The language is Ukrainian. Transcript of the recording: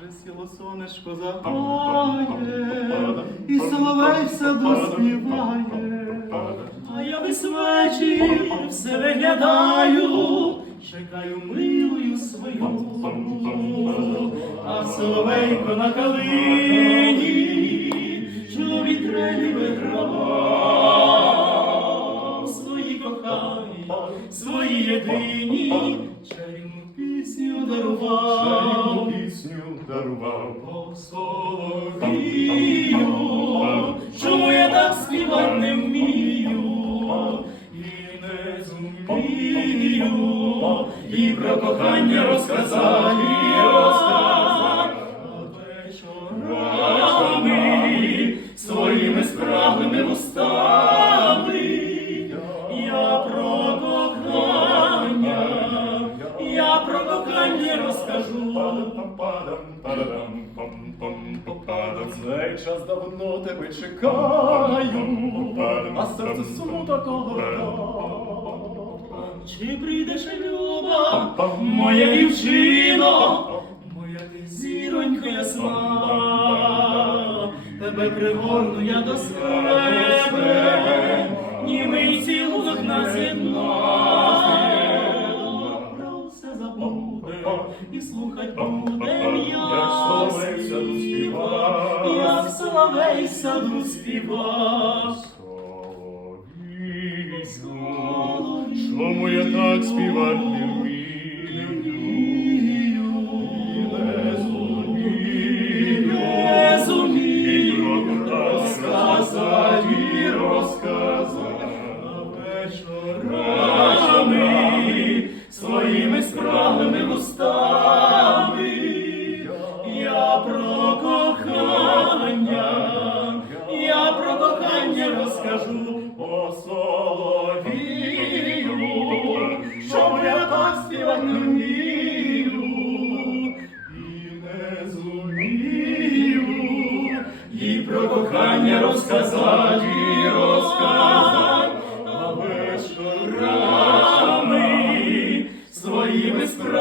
Вже сіло сонечко запає, і соловей в саду співає. А я весь вечір все виглядаю, чекаю милою свою, а соловейко на калині, що вітрені вигравав свої кохані, свої єдині, чарівну пісню дарував. пісню дарував. О, соловію, чому я так співати не вмію, і не зумію, і про кохання розказати, кохання розкажу. Цей час давно тебе чекаю, а серце смуток огортає. Чи прийдеш, люба, моя дівчино, моя ти зіронька ясна, тебе пригорну я до себе, німий цілунок нас єднає, і слухать будем Як соловей саду співа. як соловей саду співа. Чому я так співати не вмію? Не зумію, Не зумію розказати і розказати. вечорами зумію, і про кохання розказати, розказати, а вечорами своїми спраглими